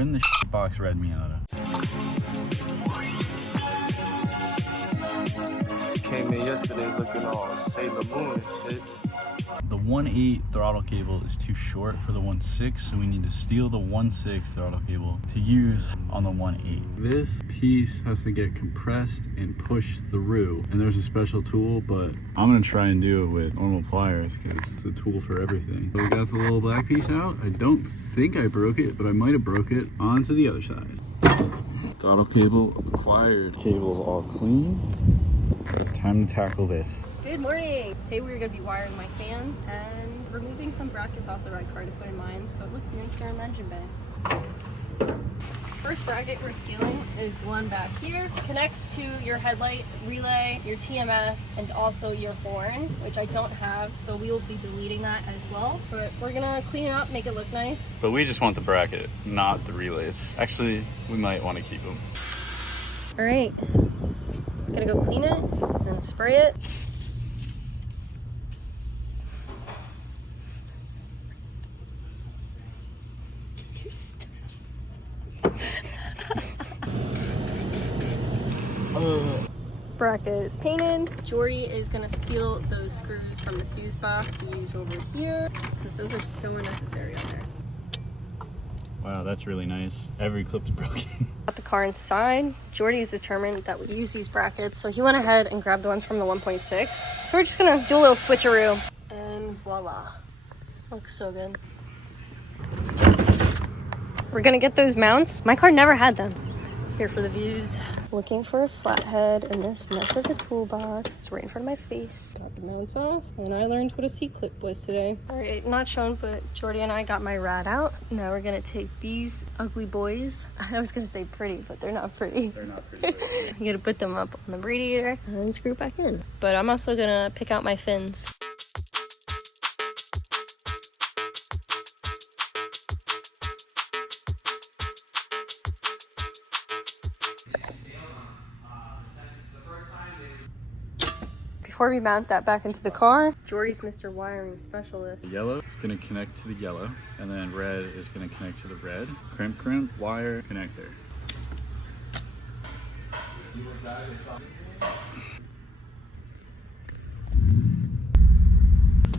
We're in the box red Miata. She came in yesterday looking all Sailor Moon and shit. The 1.8 throttle cable is too short for the 1.6, so we need to steal the 1.6 throttle cable to use on the 1.8. This piece has to get compressed and pushed through, and there's a special tool, but I'm gonna try and do it with normal pliers because it's a tool for everything. So we got the little black piece out. I don't think I broke it, but I might have broke it onto the other side. Throttle cable acquired. Cable's all clean. Time to tackle this. Good morning! Today we're going to be wiring my fans and removing some brackets off the ride car to put in mine so it looks nicer in the engine bay. First bracket we're stealing is one back here. It connects to your headlight relay, your TMS, and also your horn, which I don't have, so we will be deleting that as well. But we're going to clean it up, make it look nice. But we just want the bracket, not the relays. Actually, we might want to keep them. Alright, gonna go clean it and spray it. Bracket is painted. Jordy is gonna steal those screws from the fuse box to use over here because those are so unnecessary on there. Wow, that's really nice. Every clip's broken. Got the car inside. Jordy is determined that we use these brackets, so he went ahead and grabbed the ones from the 1.6. So we're just gonna do a little switcheroo, and voila. Looks so good. We're gonna get those mounts. My car never had them. Here for the views. Looking for a flathead in this mess of a toolbox. It's right in front of my face. Got the mounts off, and I learned what a C-clip was today. All right, not shown, but Jordy and I got my rad out. Now we're gonna take these ugly boys. I was gonna say pretty, but they're not pretty. They're not pretty. You gotta put them up on the radiator and screw it back in. But I'm also gonna pick out my fins. Before we mount that back into the car, Jordy's Mr. Wiring Specialist. Yellow is going to connect to the yellow, and then red is going to connect to the red. Crimp, wire, connector.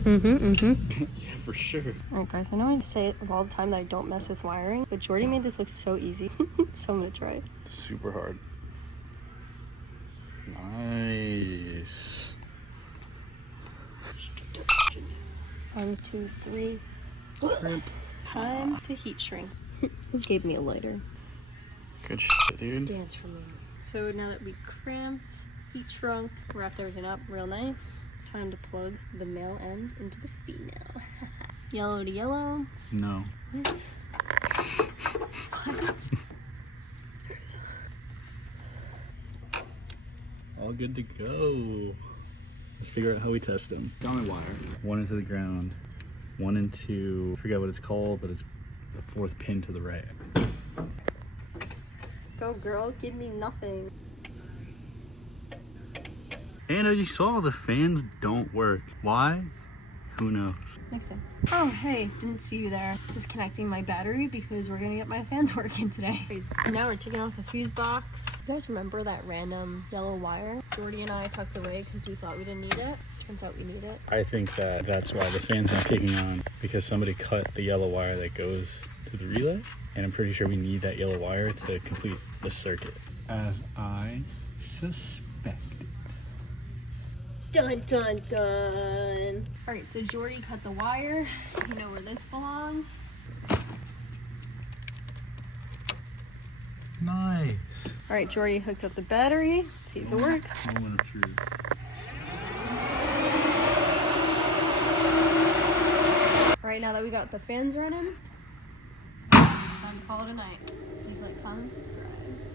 Yeah, for sure. Alright guys, I know I say it all the time that I don't mess with wiring, but Jordy made this look so easy. So I'm gonna try it. Super hard. Nice. 1, 2, 3. Time to heat shrink. Who gave me a lighter? Good shit, dude. Dance for me. So now that we crimped, heat shrunk, wrapped everything up real nice, time to plug the male end into the female. Yellow to yellow. No. What? What? All good to go. Let's figure out how we test them. Got my wire. One into the ground. One into, I forget what it's called, but it's the fourth pin to the right. Go girl, give me nothing. And as you saw, the fans don't work. Why? Who knows? Next time. Oh, hey, didn't see you there. Disconnecting my battery because we're gonna get my fans working today. And now we're taking off the fuse box. You guys remember that random yellow wire? Jordy and I tucked away because we thought we didn't need it. Turns out we need it. I think that that's why the fan's not kicking on, because somebody cut the yellow wire that goes to the relay, and I'm pretty sure we need that yellow wire to complete the circuit. As I suspected. Dun dun dun. Alright, so Jordy cut the wire. You know where this belongs. Nice. Alright, Jordy hooked up the battery. Let's see if it works. Moment of truth. Alright, now that we got the fans running, time to call it a night. Please like, comment, subscribe.